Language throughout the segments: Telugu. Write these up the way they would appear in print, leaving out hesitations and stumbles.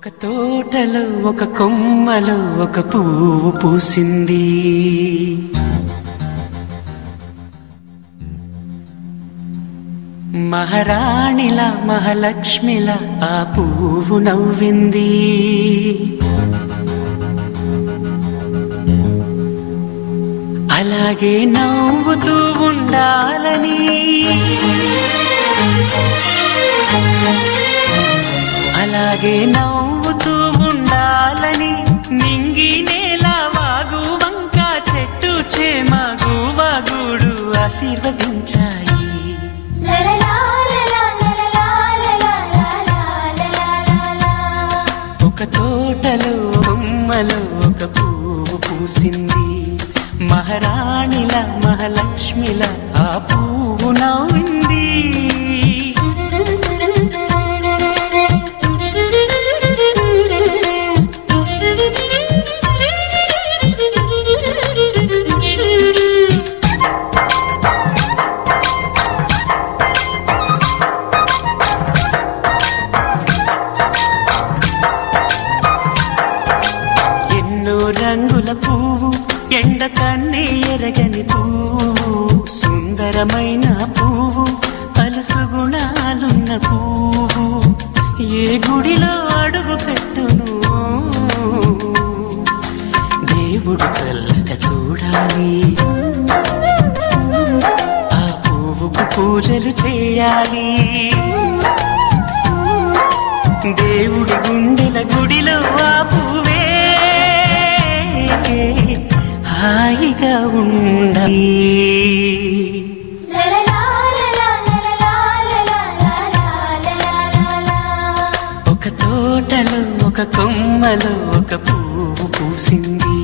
ఒక తోటలో ఒక కొమ్మలో ఒక పువ్వు పూసింది. మహారాణిలా మహాలక్ష్మిలా ఆ పువ్వు నవ్వింది. అలాగే నవ్వుతూ ఉండాలని, అలాగే నవ్వుతూ ఉండాలని నింగి నేల వాగు వంక చెట్టు చేమ గువగూడు ఆశీర్వదించాయి. ఒక తోటలో కొమ్మలో ఒక పువ్వు పూసింది. మహారాణిల మహాలక్ష్మిల ఆ పువ్వు నవ్వింది. రంగుల పువ్వు, ఎండ కన్నే ఎరగని పువ్వు, సుందరమైన పువ్వు, పలుసు గుణాలున్న పువ్వు, ఏ గుడిలో అడుగు పెట్టును దేవుడు చల్లగా చూడాలి. ఆ పువ్వుకు పూజలు చేయాలి. దేవుడి గుండెల గుడిలో ఆ పువ్వే హాయిగా ఉండాలి. ఒక తోటలో ఒక కొమ్మలో ఒక పువ్వు పూసింది.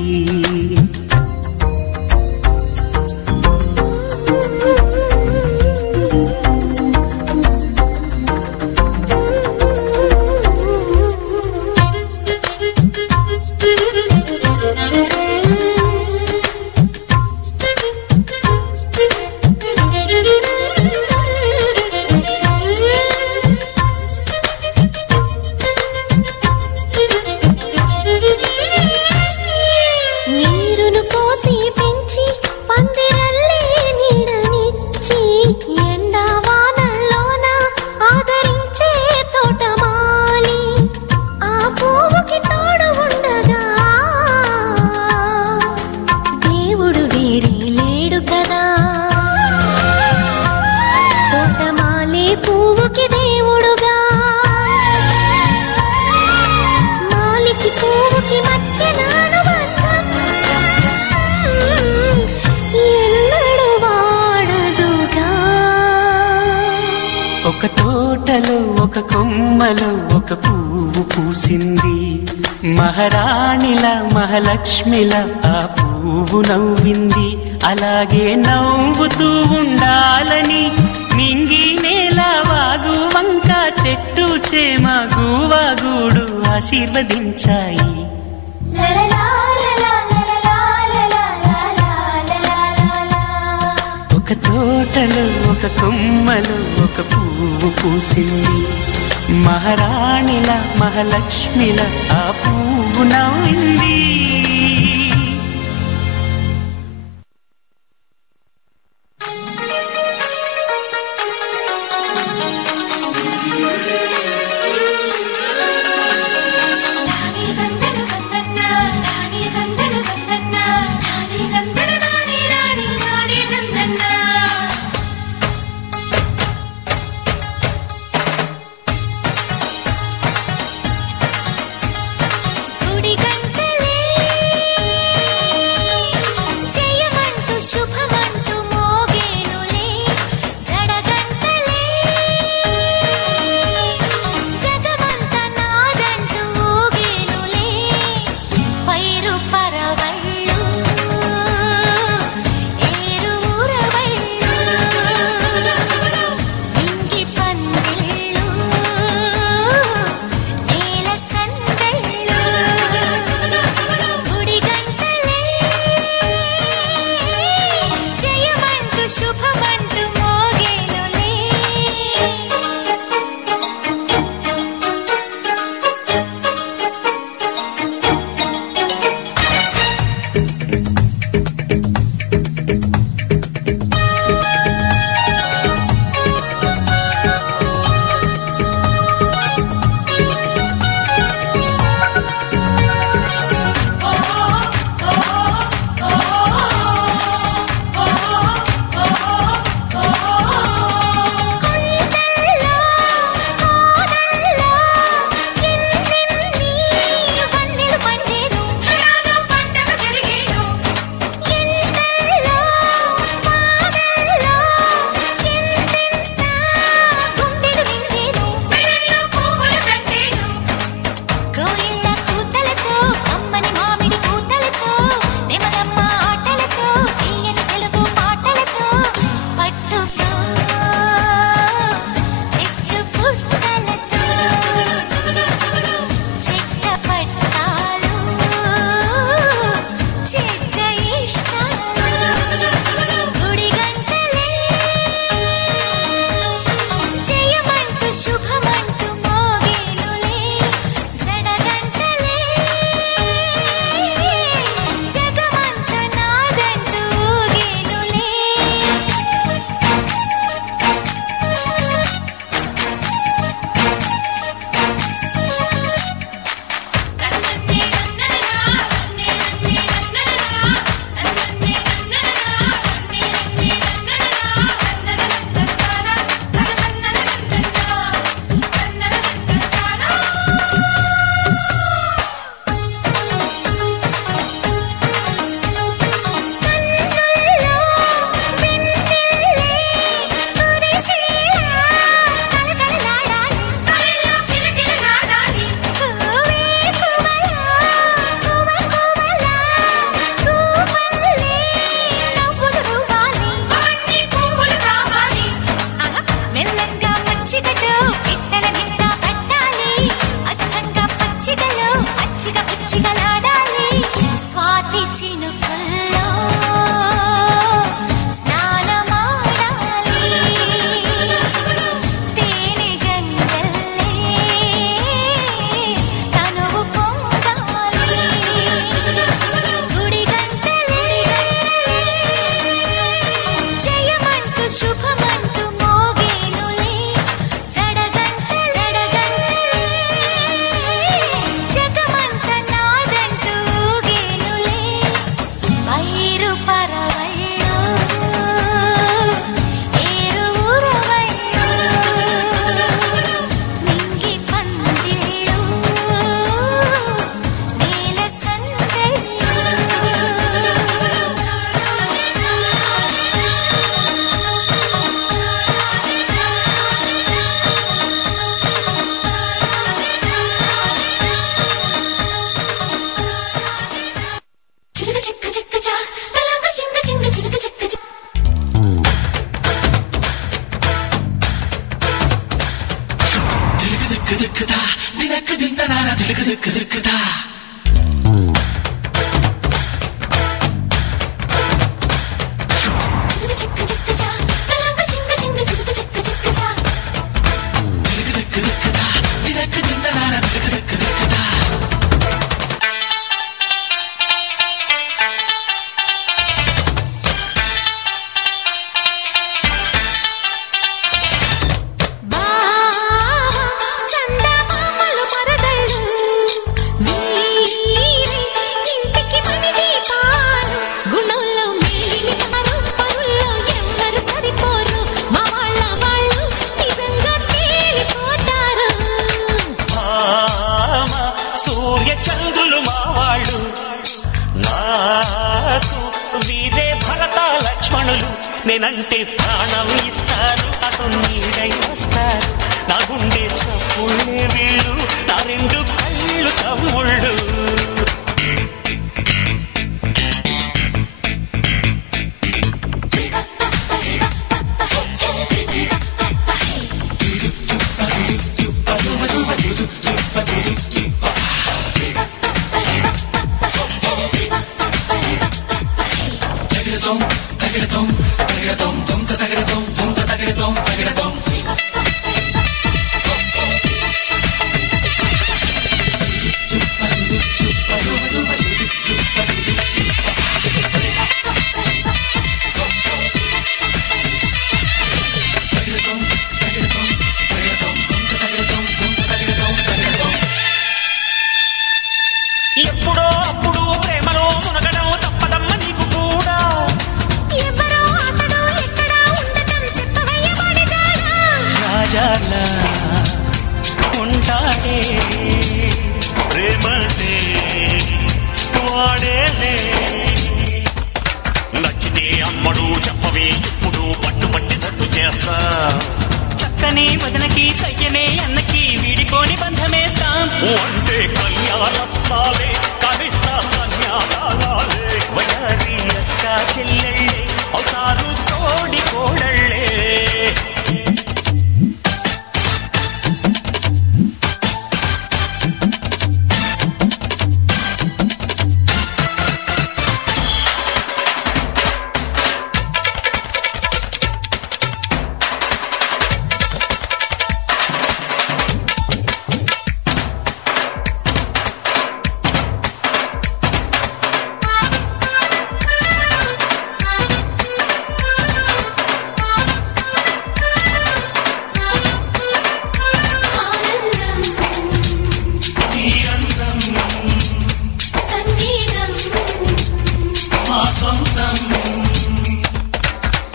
ఒక తోటలో ఒక కొమ్మలో ఒక పువ్వు పూసింది. మహారాణిల మహాలక్ష్మిల ఆ పువ్వు నవ్వింది. అలాగే నవ్వుతూ ఉండాలని నింగి నేల వాగు వంక చెట్టు చేమ గువగూడు ఆశీర్వదించాయి. ఒక తోటలో ఒక కొమ్మలో ఒక పువ్వు పూసింది. మహారాణిల మహాలక్ష్మిల ఆ పువ్వు నవ్వింది. నేనంటే ప్రాణం ఇస్తారు అటు నీడై వస్తారు నా గుండె చప్పుళ్ళే వీళ్ళు నా రెండు కళ్ళు తమ్ముళ్ళు ఎప్పుడో అప్పుడు ప్రేమలో మునగడం తప్పదమ్మ నీకు కూడా ఎవరో అతడు ఎక్కడ ఉండటం చెప్పవయ్య వాడిదారా రాజాలా ఉంటాడే ప్రేమనే వాడేలే నచ్చితే అమ్మడు చెప్పవే ఇప్పుడు పట్టుపట్టి తట్టు చేస్తా చక్కని వదనకి సయ్యనే అన్నకి వీడికోని బంధమేస్తాం అంటే కన్యారత్నాలే కనిస్తా కన్యాదానాలే వయారి అక్క చెల్లెళ్ళే అవుతారు తోడి కోడళ్ళే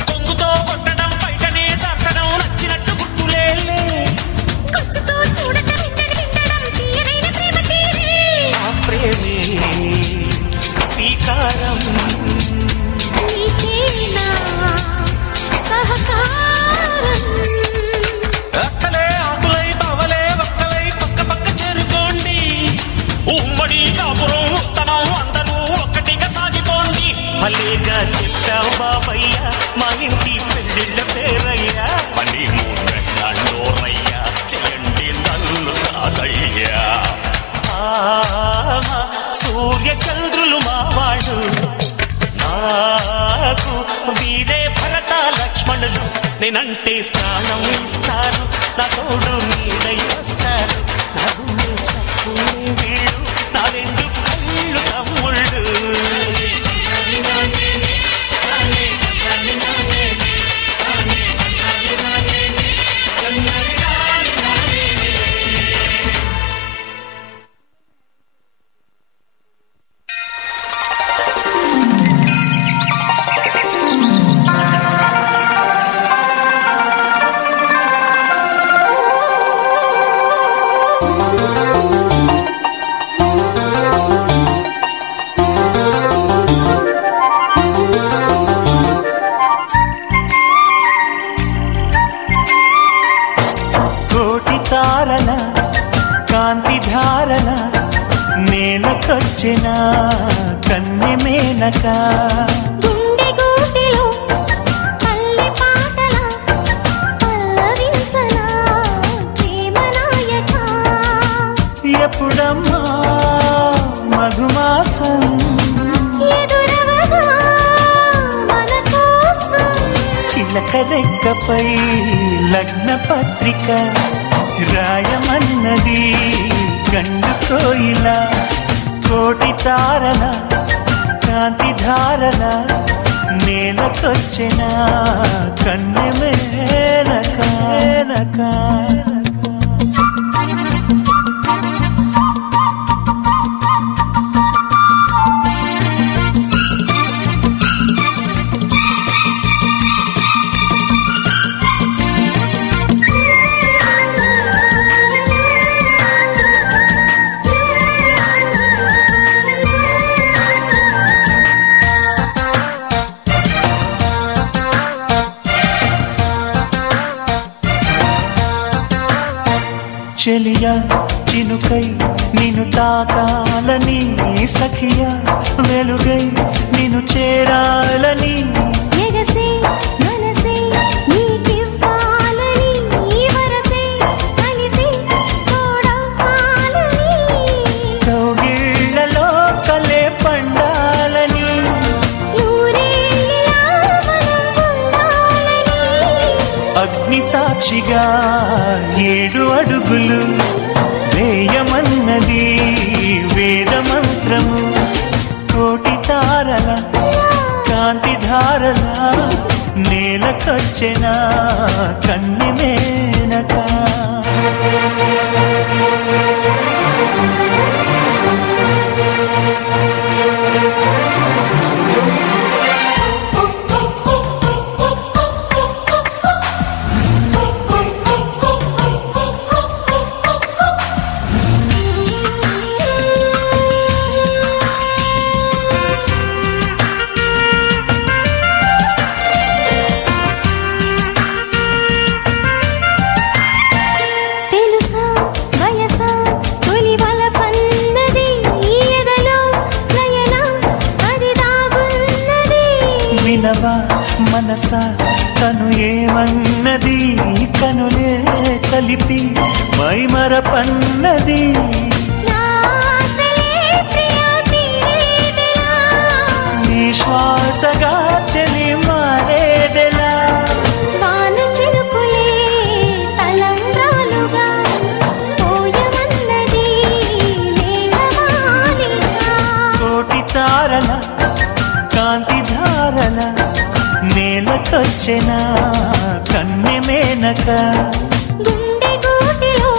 కొంగుతో కొట్టడం బయటనే దాచడం నచ్చినట్టు గుర్తులేలే కొంచెతో చూడటం వినడం తీయనైన ప్రేమ తీరే ఆ ప్రేమే స్వీకారం నీకేనా సహకారం అక్కలే ఆకులై పవలే ఒక్కలై పక్క పక్క చేరుకోండి ఉమ్మడి కాపురం ఉత్తమం అందరూ ఒక్కటిగా సాగిపోండి మళ్ళీగా చెప్తావు బాబయ్య మా ఇంటి పెళ్ళిళ్ళ పేరయ్యా మళ్ళీ మూడోరయ్యా చెయ్యండి నన్ను కాదయ్యా సూర్య చంద్రులు మావాడు నాకు వీరే భరత లక్ష్మణులు నేనంటే ప్రాణం ఇస్తారు నా తోడు నీడై వస్తారు నా గుండె చప్పులే వీళ్ళు నా రెండు కళ్ళు తమ్ముళ్ళు కోటి తారల కాంతి ధారల నేలకొచ్చిన కన్నె మేనక గుండె గూటిలో పల్లె పాటల పల్లవించనా ప్రేమ నాయక చిలక రెక్కపై లగ్న పత్రిక రాయమన్నది గండు కోయిల కోటి తారల కాంతి ధారల నేలకొచ్చిన కన్నె మేనక చెలియా చినుకై నిన్ను తాకాలని సఖియా వెలుగై నిన్ను చేరాలని ఎగసే మనసే నీకివ్వాలని వరసే కలిసి తోడవ్వాలని కౌగిళ్లలో కలే పండాలని నూరేళ్ళ మనం ఉండాలని అగ్ని సాక్షిగా 7 అడుగులు వేయమన్నది వేద మంత్రము కోటి తారల కాంతి ధారల నేలకొచ్చిన కన్నె మేనక మనసా తను ఏమన్నది కనులే కలిపి మైమరపన్నది నీ శ్వాసగా చెలి మారేదెలా వాన చినుకులే తలంబ్రాలుగా పోయమన్నది మేఘమాలిక కోటి తారల కాంతి ధారల నేలకొచ్చిన కన్నె మేనక గుండె గూటిలో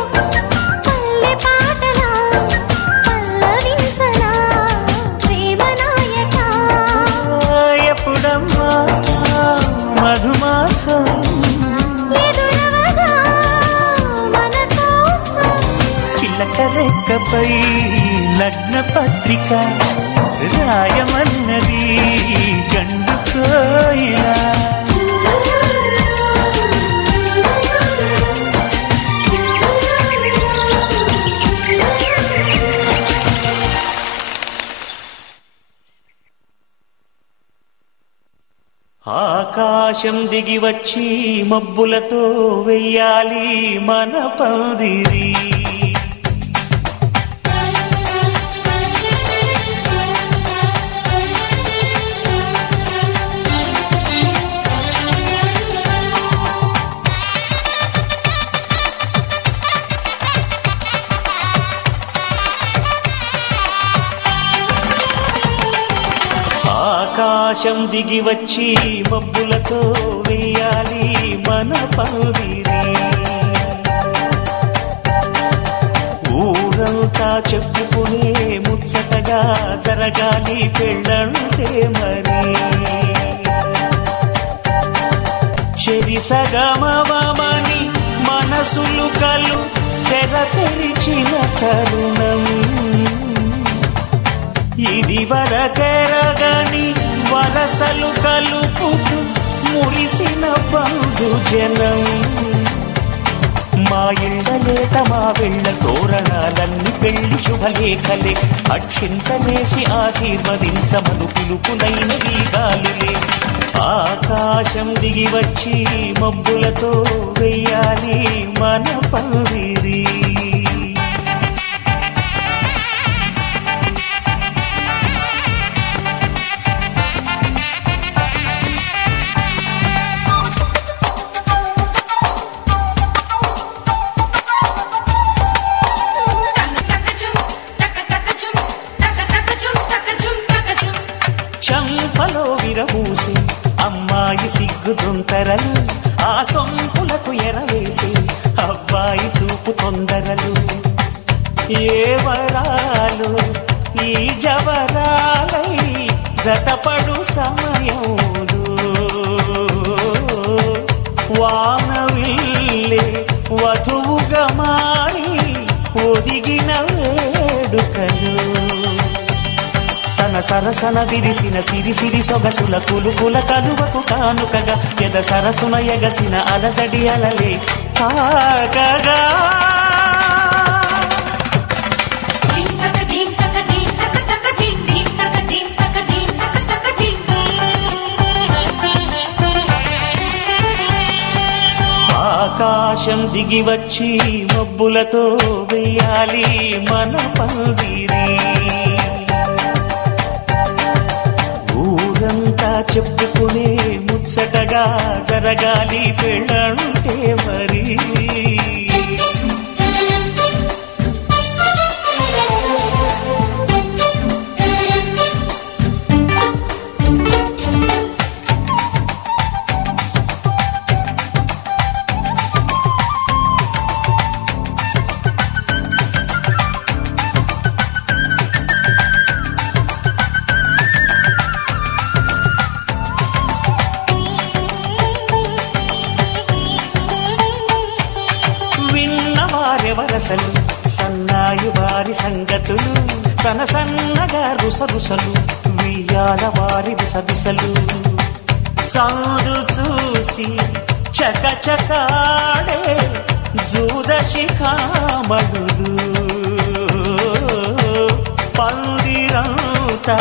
పల్లె పాటలా పల్లవించలా ప్రేమ నాయక ఎప్పుడమ్మా మధుమాసం ఎదురవగా మన కోసం చిలక రెక్కపై లగ్న పత్రిక రాయమన్నది గండు కోయిల ఆకాశం దిగి వచ్చి మబ్బులతో వెయ్యాలి మన పందిరి ఆకాశం దిగి వచ్చి మబ్బులతో వేయాలి మన పందిరి ఊరంతా చెప్పుకునే ముచ్చటగా జరగాలి పెళ్ళంటే మరి చెరిసగమవమని మనసులు కలు తెర తెరిచిన తరుణం ఇది వరకెరగని వరసలు కలుపుతూ మురిసిన బంధు జనం మా ఇళ్ళలేత మా వెళ్ళ తోరణాలన్నీ పెళ్లి శుభలేఖలే అక్షింతలేసి ఆశీర్వదించమను పిలుపులైన వీగాలులే ఆకాశం దిగి వచ్చి మబ్బులతో వెయ్యాలి మన పందిరి తొంతరలు ఆ సొంపులకు ఎరవేసి అబ్బాయి చూపు తొందరలు ఏ వరాలు ఈ జవరాలై జతపడు సమయంలో వానవిల్లే వధువుగా మారి ఒదిగిన వేడుకలు తన సరసన విరిసిన సిరిసిరి సొగసుల కులుకుల కలువకు కానుకగా ఎద సరసున ఎగసిన అలజడి అలలే కాకగా ఆకాశం దిగి వచ్చి మబ్బులతో వెయ్యాలి మన పందిరి ఊరంతా చెప్పుకునే ముచ్చటగా జరగాలి పెళ్ళంటే మరి వరసలు సన్నాయి వారి సంగతులు సనసన్నగా రుసరుసలు వియ్యాల వారి విసవిసలు సాధు చూసి చకచకాడే జూద శిఖామణులు పందిరంతా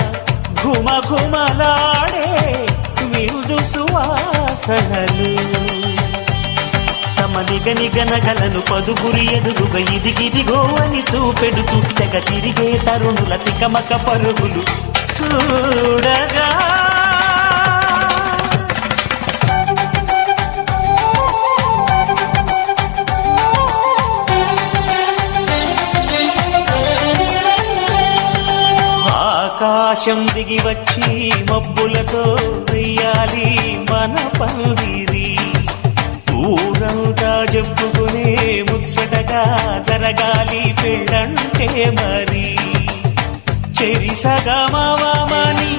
ఘుమఘుమలాడే విరుదు సువాసనలు నిగనగలను పదుగురి ఎదురుగా ఇదిగిదిగో అని చూపెడుతూ తెగ తిరిగే తరుణుల తికమక పరుగులు చూడగా ఆకాశం దిగి వచ్చి మబ్బులతో వెయ్యాలి మన పందిరి ఊరంతా చెప్పుకునే ముచ్చటగా జరగాలి పెళ్ళంటే మరి చెరిసగమని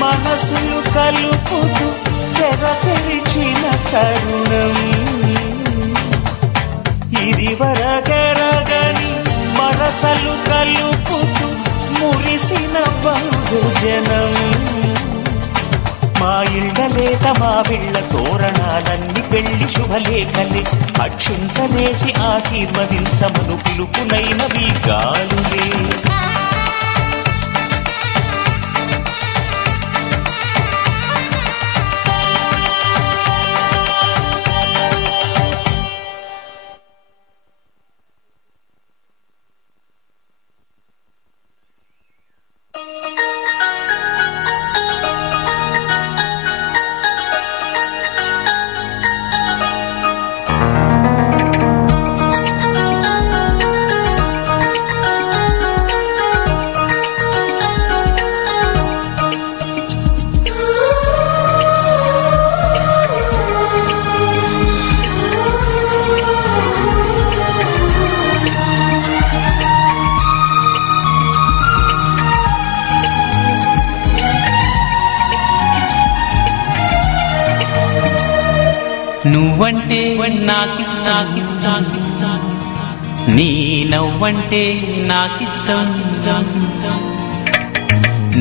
మనసులు కలుపుతూ తెర తెరిచిన తరుణం ఇది వరకెరగని మనసలు కలుపుతూ మురిసిన బహుజనం మా ఇళ్ళలేత మా బిళ్ళ తోరణాలన్నీ పెళ్లి శుభలేఖలే అక్షింతలేసి ఆశీర్వదించమను పిలుపునైనవి గాలులే నువ్వంటే నాకిష్టం నీ నవ్వంటే నాకిష్టం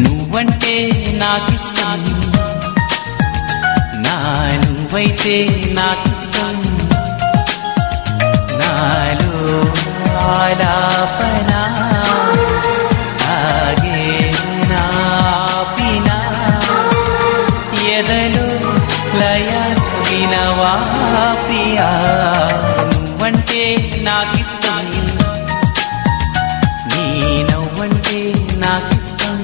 నువ్వంటే నాకిష్టం నా నువ్వైతే నాకిష్టం నాలో ఆలాపనా ఆగే నాపినా ఎదలో లయ వినవా ప్రియా నువ్వంటే నాకిష్టం నీ నవ్వంటే నాకిష్టం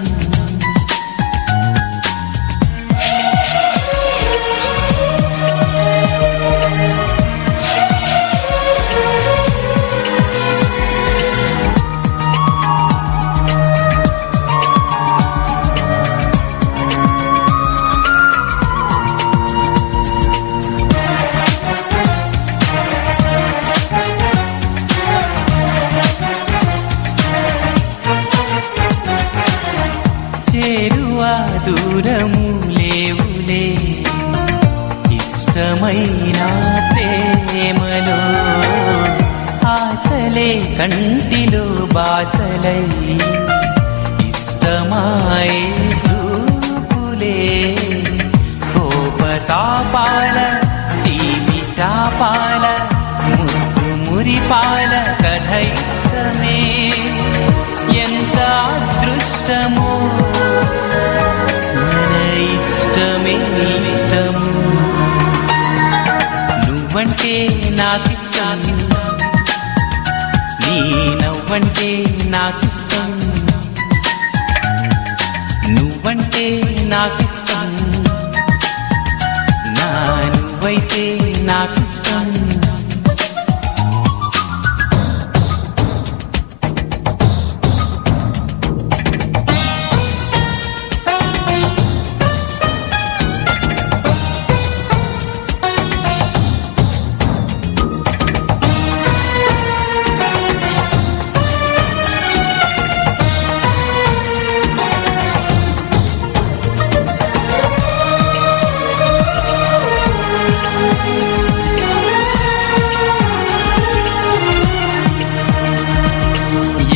కంటిలో బాసలై ఇష్టమాయే చూపులే కోపతాపాల తీపి శాపాల ముద్దు మురిపాల కథ ఇష్టమే ఎంత అదృష్టమో మన ఇష్టమే ఇష్టము నువ్వంటే నాకిష్టం నీ నవ్వంటే నాకిష్టం నువ్వంటే నాకిష్టం నా నువ్వైతే నాకిష్టం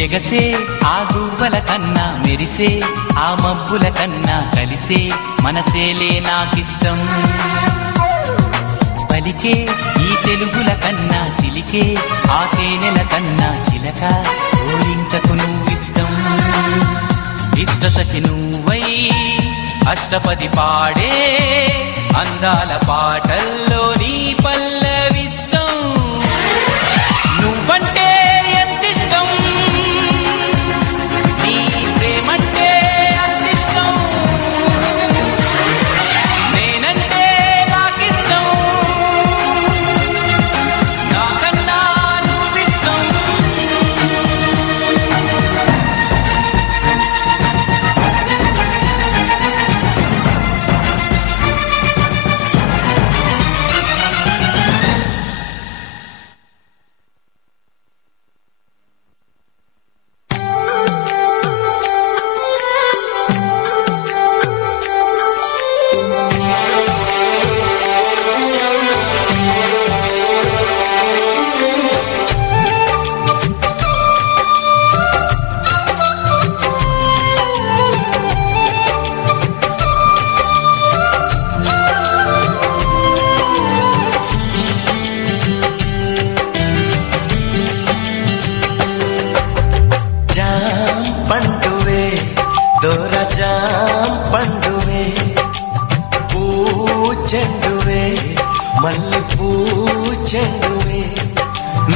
ఎగసే ఆ గువ్వల కన్నా మెరిసే ఆ మబ్బుల కన్నా కలిసే మనసేలే నాకిష్టం పలికే ఈ తెలుగుల కన్నా చిలికే ఆ తేనెల కన్నా చిలక ఓరింతకు నువ్విష్టం ఇష్ట సఖి నువ్వై అష్టపది పాడే అందాల పాటల్లో నీ పల్లవిష్టం నువ్వంటే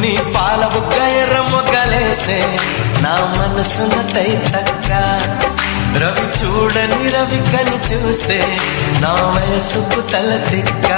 నీ పాల బుగ్గ ఎర్ర మొగ్గలేస్తే నా మనసున తైతక్క రవి చూడని రవి కని చూస్తే నా వయసుకు తల తిక్క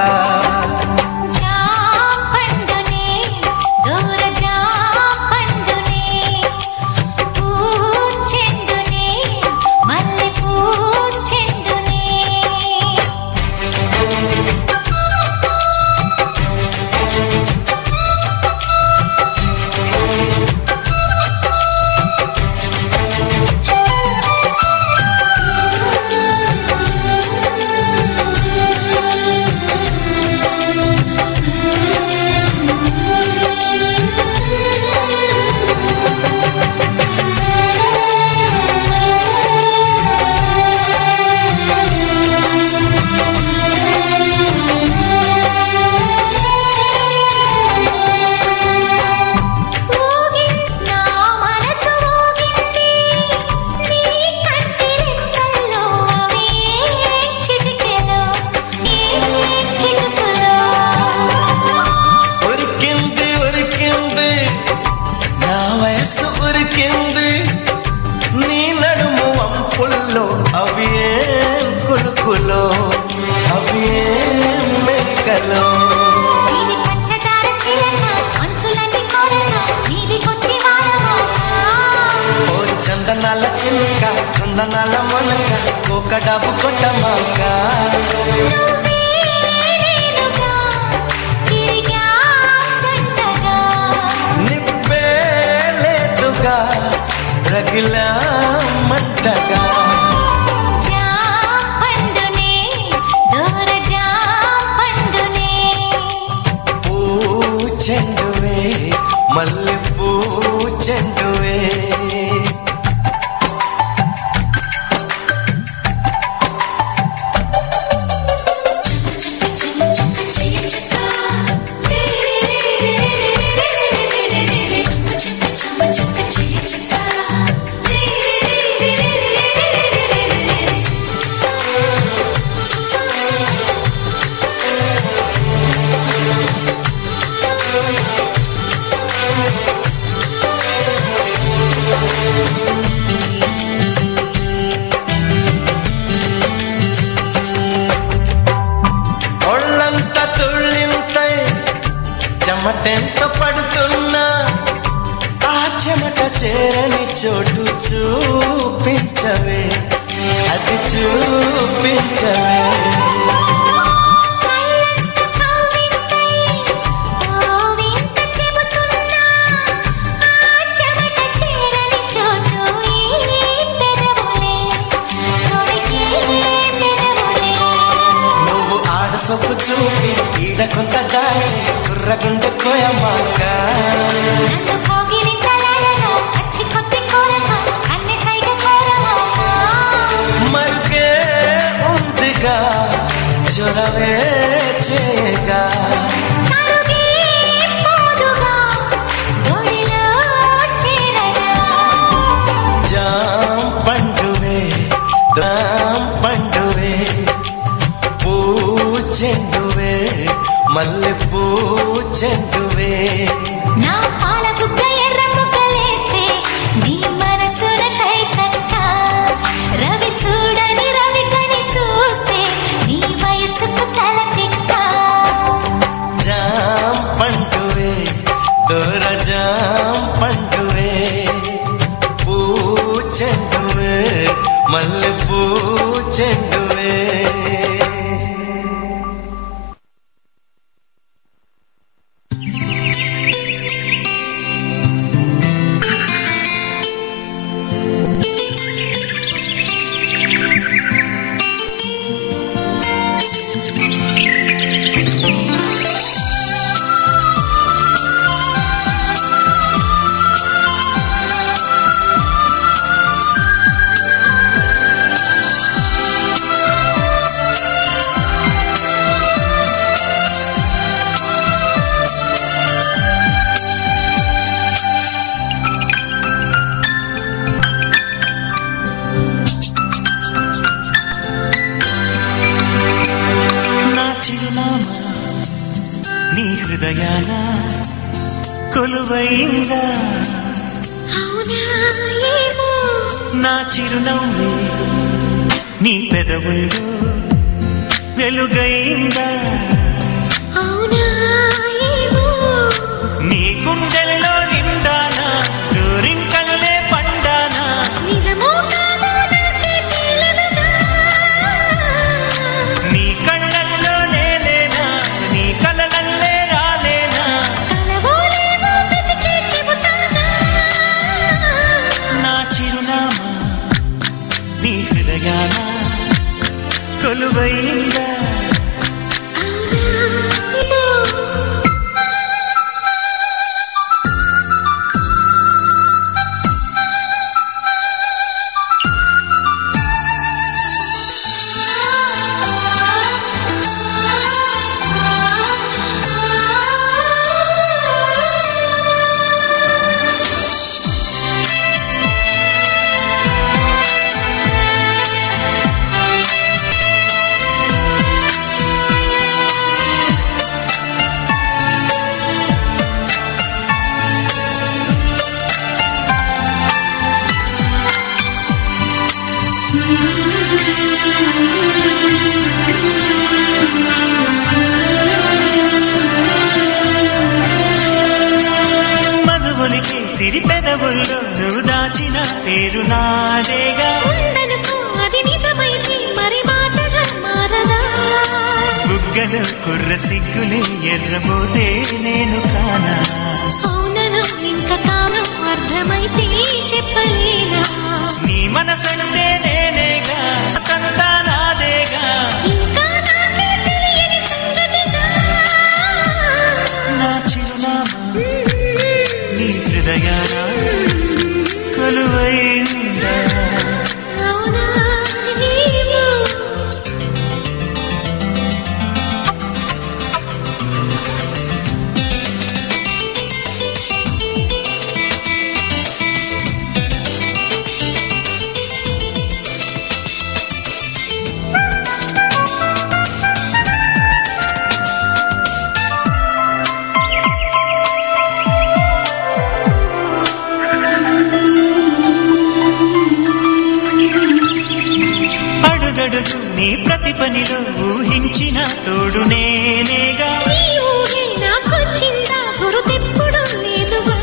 చందనాల చిలుక చందనాల మొలక ఒక డబ్బు కొట్టమాక నిప్పే లేదుగా రగిలా మంటగా చెండువే మల్లె పూ చెండువే చెమటెంత పడుతున్నా ఆ చెమట చేరని చోటు చూపించవే అది చూపించవే నువ్వు ఆడసొప్పు చూపి ఈడ కొంత దాచి కుర్రగుండె కోయమాక మరుకే ఉందిగా చొరవే చేయగా జాం పండువే పూ చెండువే మల్లె పూ చెండువే నా పాల బుగ్గ ఎర్ర ముక్కలేస్తే నీ మనసున కైతక్క రవి చూడని రవి కని చూస్తే నీ వయసుకు తల తిక్క జాం పండువే దూర జాం పండువే పూ చెండువే మల్లె పూ చెండువే నీ హృదయాన కొలువైందా అవునా ఏమో నా చిరునవ్వు నీ పెదవుల్లో వెలుగైందా అవునా ఏమో నీ గుండెల్లో నిండానా గోరింకల్లే పండానా నిజమో కాదో నాకే తెలియదుగా నీ కళ్ళల్లో నేలేనా నీ కలలల్లే రాలేనా కలవోలేమో వెతికి చెబుతానా నా చిరునామా నీ హృదయాన కొలువైందా మధువునికి సిరి పెదవుల్లో నువ్వు దాచిన పేరు నాదేగా ఉందనుకో అది నిజమైతే మరి మాటగా మారదా బుగ్గలు కుర్ర సిగ్గులే ఎర్రబోతే నేను కానా అవునను ఇంకా కాలం అర్థమైతే చెప్పలేనా నీ మనసంటే నేనేగా తంతా నాదేగా ఇంకా నాకే తెలియని సంగతిగా నా చిరునామా నీ హృదయ హృదయాన కొలువైందా అవునా ఏమో అడుగడుగు నీ ప్రతి పనిలో ఊహించిన తోడు నేనేగా నీ ఊహే నాకొచ్చిందా గురుతెప్పుడు లేదుగా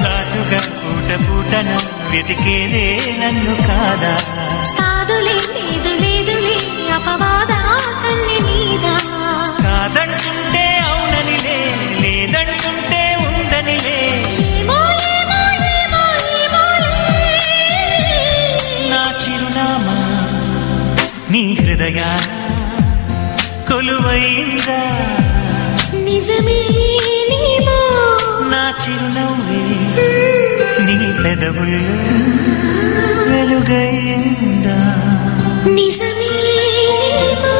సాటుగా పూట పూటన వెతికేదే నన్ను కాదా కాదులే లేదు లేదులే అపవాద కన్ని నీదా కాదంటుంటే అవుననిలే లేదంటుంటే ఉందనిలే ఏమో ఏమో ఏమో ఏమోలే నా చిరునామా నీ హృదయాన కొలువైందా నిజమేనేమో నా చిరునవ్వే నీ పెదవుల్లో వెలుగైందా నిజమేనేమో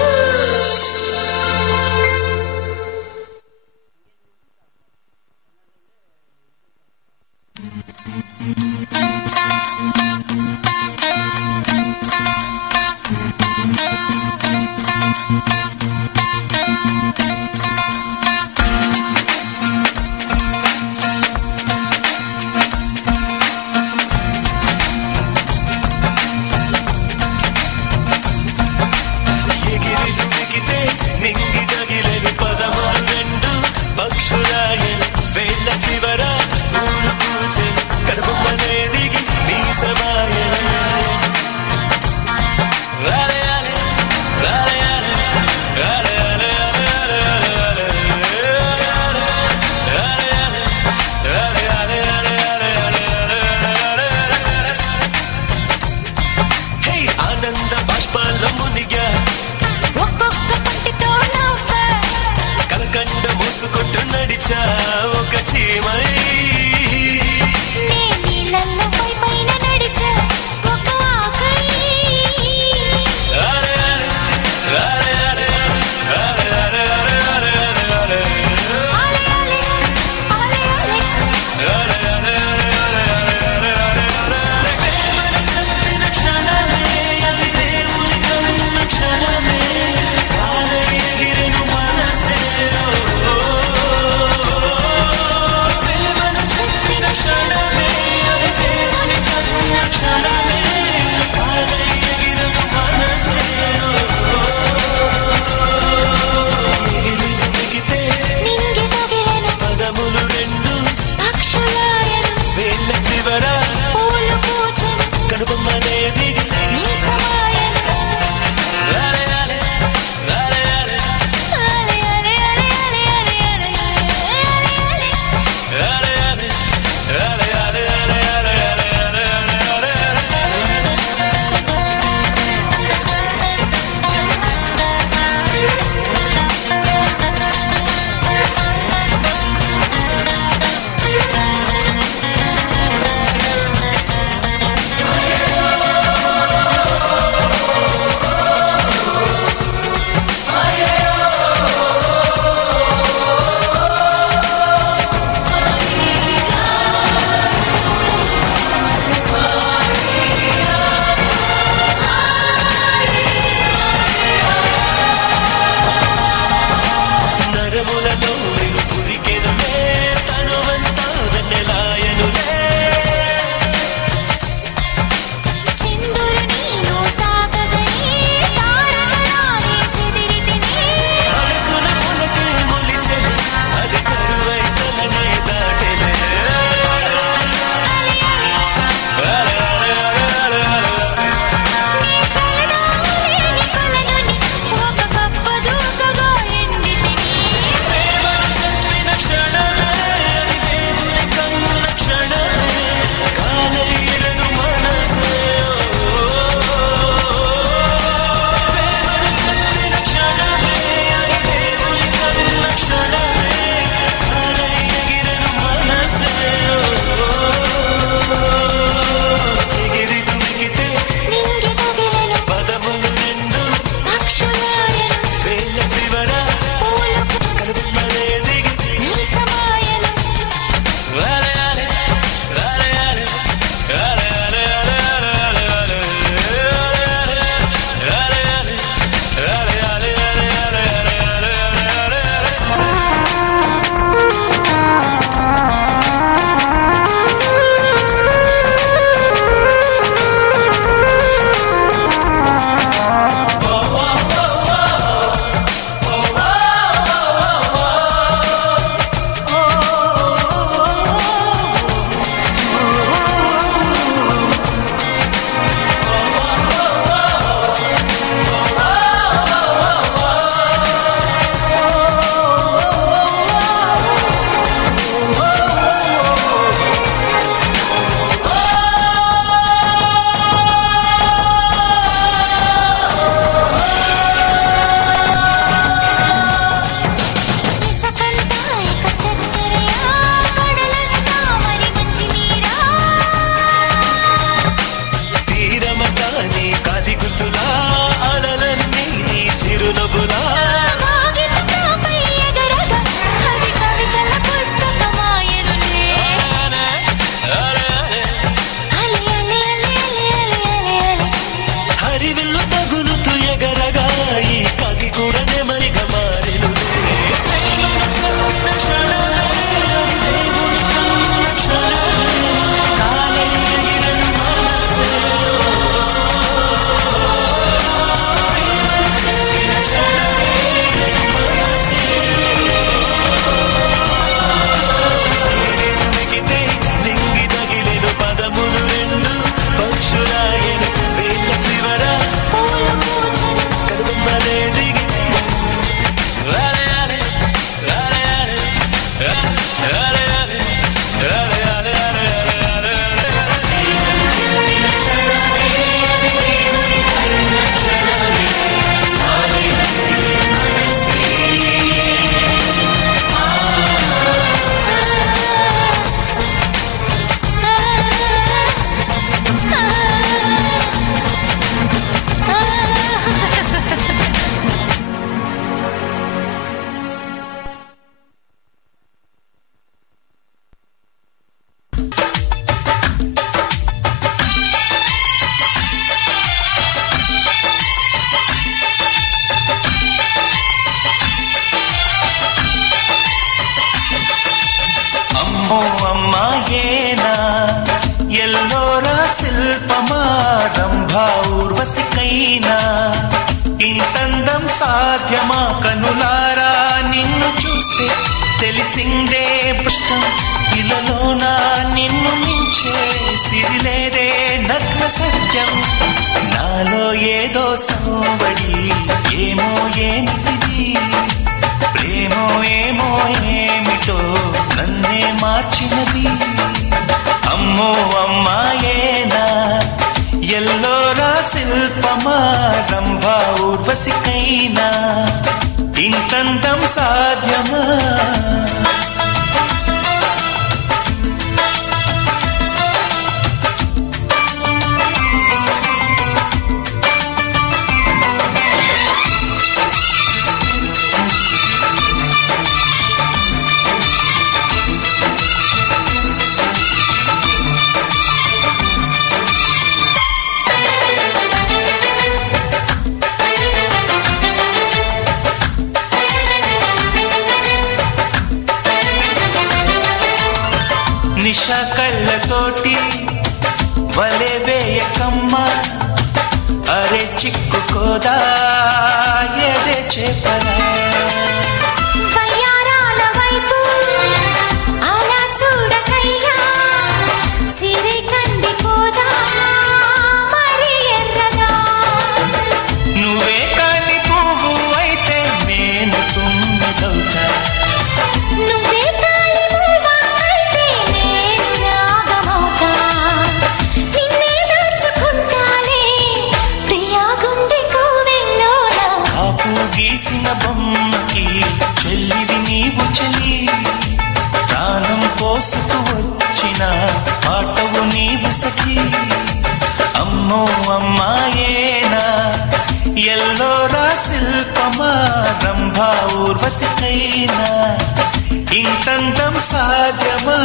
అమ్మాయేనా ఎల్లోరా శిల్పమా రంభా ఊర్వశికైనా ఇంతందం సాధ్యమా కనులారా నిన్ను చూస్తే తెలిసిందే పుష్టం ఇలలోన నిన్ను మించే సిరిలేదే నగ్న సత్యం నాలో ఏదో సంబడి ఏమో ఏమిటిది ప్రేమో ఏమో ఏమిటో నన్నే మార్చినది అమ్మో అమ్మాయేనా ఎల్లోరా శిల్పమా రంభా ఊర్వశికైనా ఇంతందం సాధ్యమా నిషా కళ్ళతోటి వలె వేయకమ్మ అరే చిక్కుకోదా ఎదే చేపలా వయ్యారాల వైపు అలా చూడకయ్యా సిరి కందిపోదా మరి ఎర్రగా నువ్వే కాని పువ్వు అయితే నేను తుమ్మిదవుతా నువ్వే తాలి మూవా అయితే నేను రాగమవుతా నిన్నే దాచుకుంటాలే ప్రియా గుండె కోవెల్లోనా కాపు గీసిన బొమ్మకి చెల్లివి నీవు చెలి ప్రాణం పోసుకు వచ్చిన పాటవు నీవు సఖి అమ్మో అమ్మాయేనా ఎల్లోరా శిల్పమా రంభా ఊర్వశికైనా ఇంతందం సాధ్యమా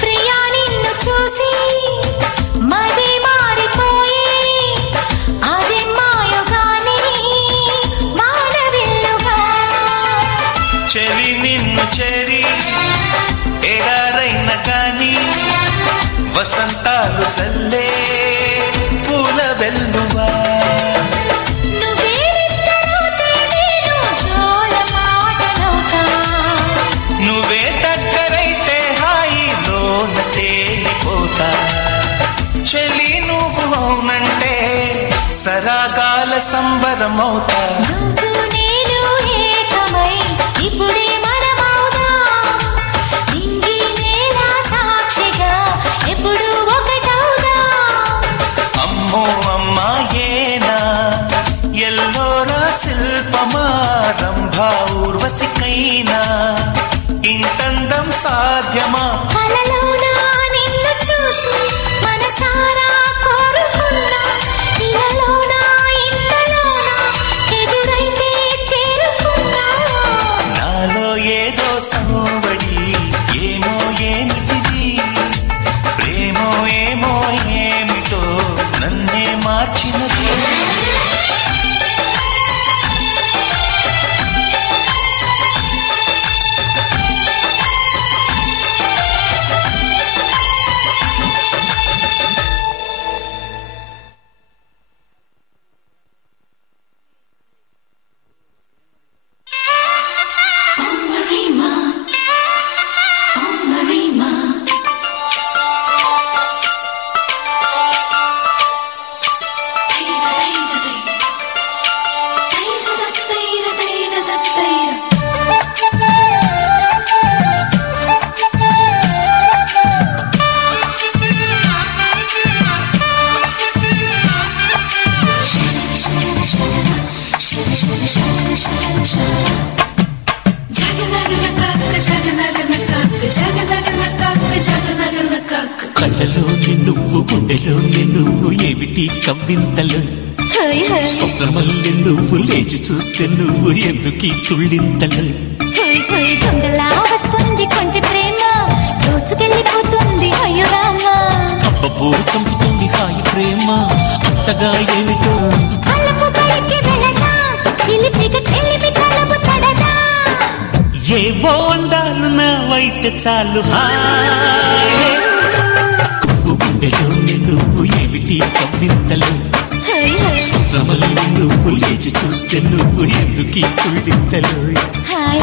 ప్రియా నిన్ను చూసి మది మారిపోయి అది మాయగాని మానవిల్లుగా చెలి నిన్ను చేరి ఎడారైన గాని వసంతాలు చల్లే పూల వెల్లువా నువ్వే నిద్రపోతే నేను జోల మాటలవుతా నువ్వే దగ్గరైతే హాయిలోన తేలిపోతా చెలి నువ్వు అవునంటే సరాగాల సంబరమవుతా నువ్వు నేను ఏకమై ఇప్పుడే మనమవుదాం నింగి నేల సాక్షిగా ఎప్పుడు ఒకటవుదాం అమ్మో అమ్మాయేనా ఎల్లోరా శిల్పమా రంభా ఊర్వశికైనా ఇంతందం సాధ్యమా కలలోనా నిన్ను చూసి మనసారా కోరుకున్నా ఇలలోనా ఇంతలోనా ఎదురైతే చేరుకున్నా నాలో ఏదో సంబడి ఏమో ఏమిటిది ప్రేమో ఏమో ఏమిటో నన్నే మార్చినది Shut కళ్ళలోని నువ్వు గుండెలోని నువ్వు ఏమిటి కవ్వింతలు స్వప్నమల్లి నువ్వు లేచి చూస్తే నువ్వు ఎందుకీ తుళ్ళింతలు దొంగలా వస్తుంది కొంటి ప్రేమ దోచుకెళ్ళిపోతుంది అయ్యో రామా అబ్బబ్బో చంపుతుంది హాయి ప్రేమ అంతగా ఏమిటో అల్లపు బడికి వెళ్ళదా చిలిపిగా చెలిపి తలపు తడదా ఏవో అందాలు నావైతే చాలు హాయ్ గుండెలోని నువ్వు ఏమిటి కవ్వింతలు స్వప్నమల్లి నువ్వు లేచి చూస్తే నువ్వు ఎందుకీ తుళ్ళింతలు హాయ్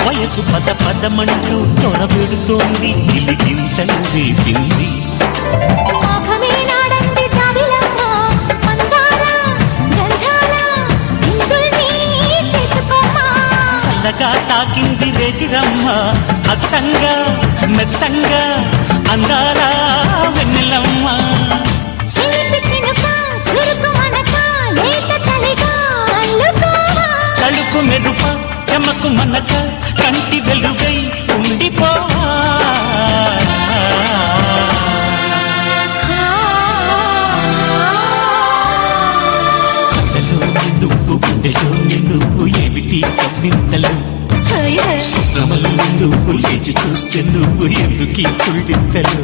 వయసు పద పదమంటూ తొడబెడుతోంది గిలిగింతలు రేపింది చల్లగా తాకింది రేతిరమ్మ అచ్చంగా మెచ్చంగా అందాల వెన్నెలమ్మ తలుకు మెరుప చెమకు మనక కంటి వెలుగై ఉండిపోవా కళ్ళలోని నువ్వు గుండెలోని నువ్వు ఏమిటి కవ్వింతలు స్వప్నమల్లి నువ్వు లేచి చూస్తే నువ్వు ఎందుకీ తుళ్ళింతలు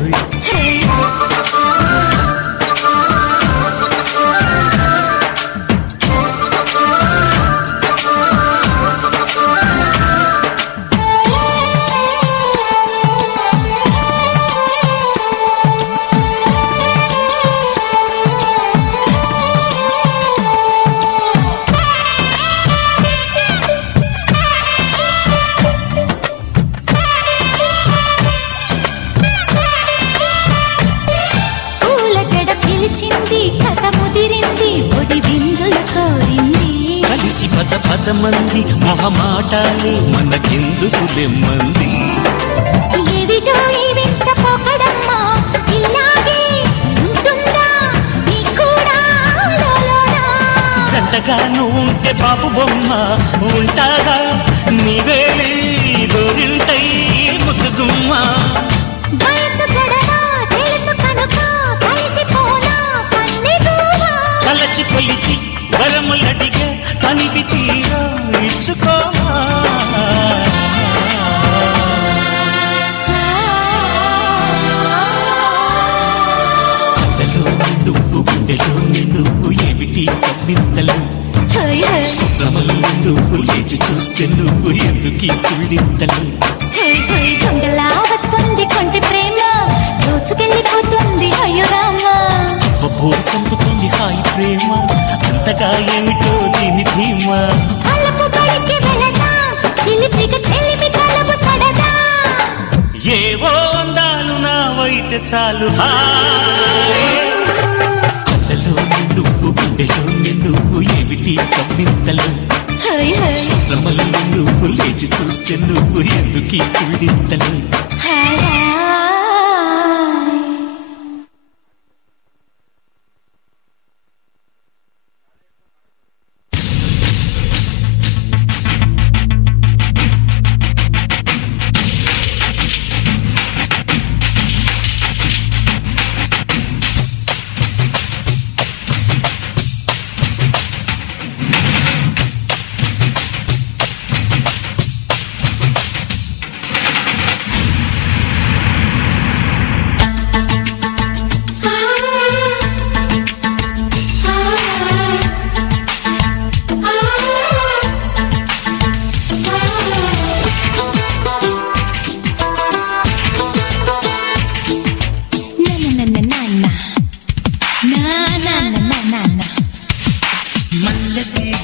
కలిసి పద పదమంది మొహమాటాలే మనకెందుకు దెమ్మంది ఏవిటో ఈ వింత పోకడమ్మా ఇలాగే ఉంటుందా నీ కూడా లోలోనా జంటగా నువ్వు ఉంటే బాబు బొమ్మ ఉంటాగా నీవేలి గోరింటై ముద్దుగుమ్మ వయసు గొడవ తెలుసు కనుక కలిసిపోనా కన్నెగువా కలచి కొలిచి వరములడిగా కనిపి తీరా ఇచ్చుకోవా కళ్ళలోని నువ్వు గుండెలోని నువ్వు ఏమిటి కవ్వింతలు స్వప్నమల్లి నువ్వు లేచి చూస్తే నువ్వు ఎందుకీ తుళ్ళింతలు దొంగలా వస్తుంది కొంటి ప్రేమ దోచుకెళ్ళిపోతుంది అయ్యో రామా అబ్బబ్బో చంపుతుంది హాయి ప్రేమ అంతగా ఏమిటో దీని ధీమా అల్లపు బడికి వెళ్ళదా చిలిపిగా చెలిపి తలపు తడదా ఏవో అందాలు నావైతే చాలు హాయ్ కళ్ళలోని నువ్వు గుండెలోని నువ్వు ఏమిటి కవ్వింతలు స్వప్నమల్లి నువ్వు లేచి చూస్తే నువ్వు ఎందుకీ తుళ్ళింతలు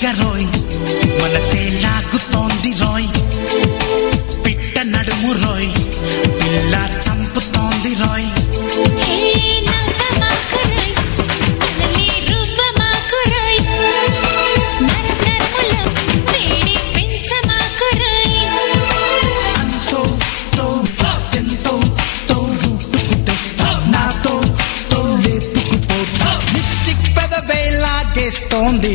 ఫిగరోయ్ మనసే లాగుతోంది రోయ్ పిట్ట నడుము రోయ్ పిల్ల చంపుతోంది రోయ్ నాతో లేపుకుపోతా లిప్స్టిక్ పెదవేలాగేస్తోంది